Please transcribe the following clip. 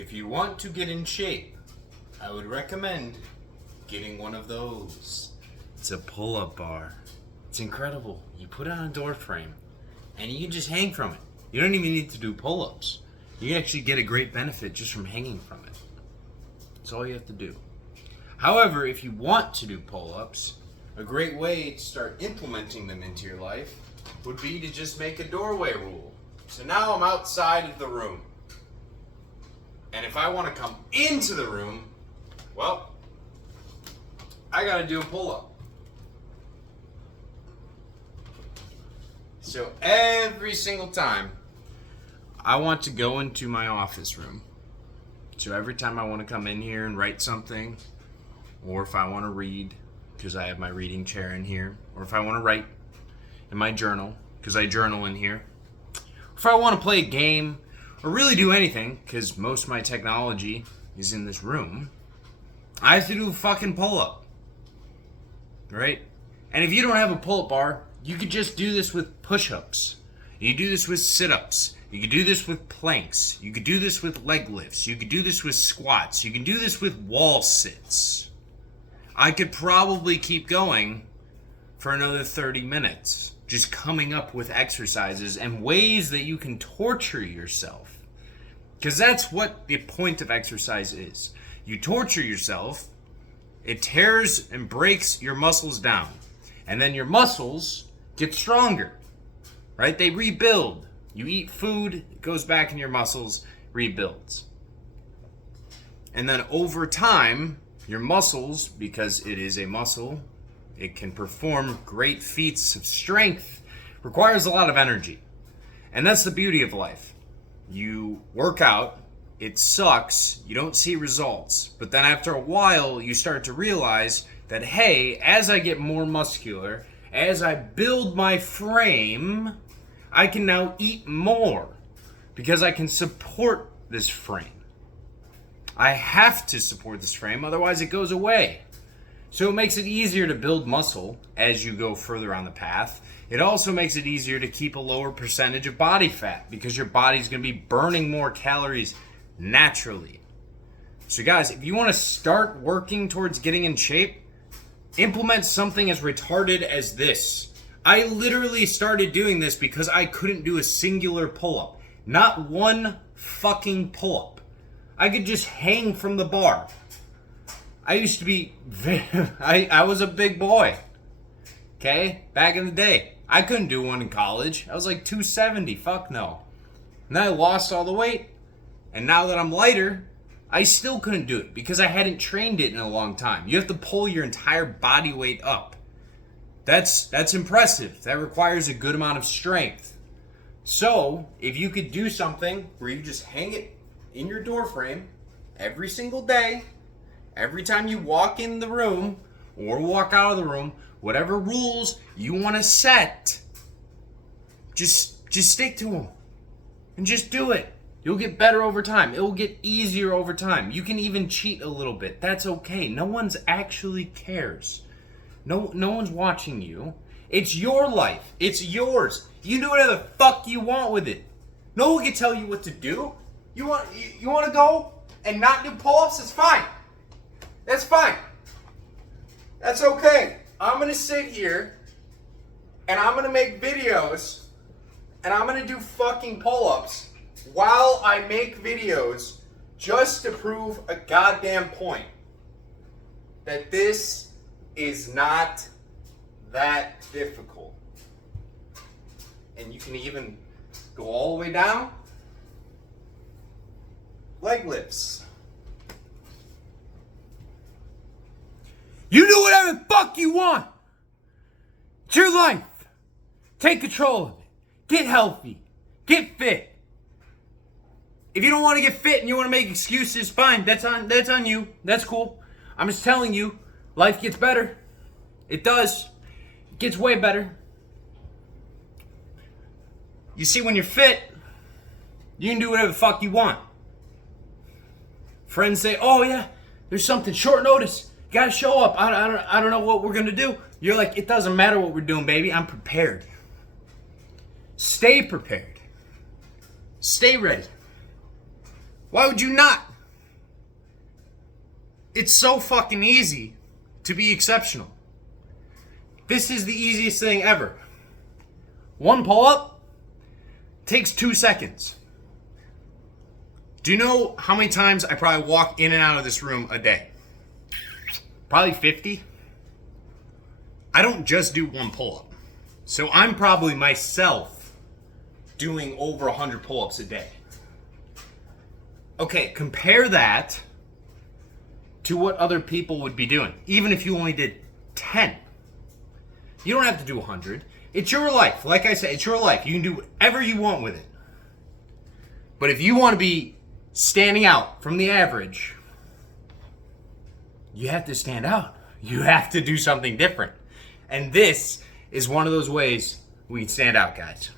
if you want to get in shape, I would recommend getting one of those. It's a pull-up bar. It's incredible. You put it on a door frame and you can just hang from it. You don't even need to do pull-ups. You actually get a great benefit just from hanging from it. That's all you have to do. However, if you want to do pull-ups, a great way to start implementing them into your life would be to just make a doorway rule. So now I'm outside of the room. And if I want to come into the room, well, I gotta do a pull-up. So every single time I want to go into my office room, so every time I want to come in here and write something, or if I want to read, because I have my reading chair in here, or if I want to write in my journal, because I journal in here, or if I want to play a game, or really do anything, because most of my technology is in this room, I have to do a fucking pull-up, right? And if you don't have a pull-up bar, you could just do this with push-ups. You could do this with sit-ups. You could do this with planks. You could do this with leg lifts. You could do this with squats. You can do this with wall sits. I could probably keep going for another 30 minutes, just coming up with exercises and ways that you can torture yourself. Because that's what the point of exercise is. You torture yourself, it tears and breaks your muscles down. And then your muscles get stronger, right? They rebuild. You eat food, it goes back in your muscles, rebuilds. And then over time, your muscles, because it is a muscle, it can perform great feats of strength, requires a lot of energy. And that's the beauty of life. You work out, it sucks, you don't see results, but then after a while, you start to realize that, hey, as I get more muscular, as I build my frame, I can now eat more because I can support this frame. I have to support this frame, otherwise it goes away. So it makes it easier to build muscle as you go further on the path. It also makes it easier to keep a lower percentage of body fat because your body's going to be burning more calories naturally. So guys, if you want to start working towards getting in shape, implement something as retarded as this. I literally started doing this because I couldn't do a singular pull-up. Not one fucking pull-up. I could just hang from the bar. I used to be, I was a big boy. Okay? Back in the day. I couldn't do one in college. I was like 270. Fuck no. And then I lost all the weight. And now that I'm lighter, I still couldn't do it because I hadn't trained it in a long time. You have to pull your entire body weight up. That's impressive. That requires a good amount of strength. So, if you could do something where you just hang it in your door frame every single day, every time you walk in the room or walk out of the room, whatever rules you want to set, just stick to them and just do it. You'll get better over time. It will get easier over time. You can even cheat a little bit. That's okay. No one's actually cares. No one's watching you. It's your life. It's yours. You do whatever the fuck you want with it. No one can tell you what to do. You want to go and not do pull-ups? That's fine. That's fine. That's okay. I'm going to sit here and I'm going to make videos and I'm going to do fucking pull-ups while I make videos just to prove a goddamn point. That this is not that difficult. And you can even go all the way down. Leg lifts. You do whatever the fuck you want. It's your life. Take control of it. Get healthy. Get fit. If you don't want to get fit and you want to make excuses, fine. That's on you. That's cool. I'm just telling you, life gets better. It does. It gets way better. You see, when you're fit, you can do whatever the fuck you want. Friends say, oh yeah, there's something short notice. You gotta show up. I don't know what we're gonna do. You're like, it doesn't matter what we're doing, baby. I'm prepared. Stay prepared. Stay ready. Why would you not? It's so fucking easy to be exceptional. This is the easiest thing ever. One pull-up takes 2 seconds. Do you know how many times I probably walk in and out of this room a day? Probably 50. I don't just do one pull-up. So I'm probably myself doing over 100 pull-ups a day. Okay, compare that to what other people would be doing, even if you only did 10. You don't have to do 100. It's your life. Like I said, it's your life. You can do whatever you want with it. But if you want to be standing out from the average, you have to stand out. You have to do something different. And this is one of those ways we can stand out, guys.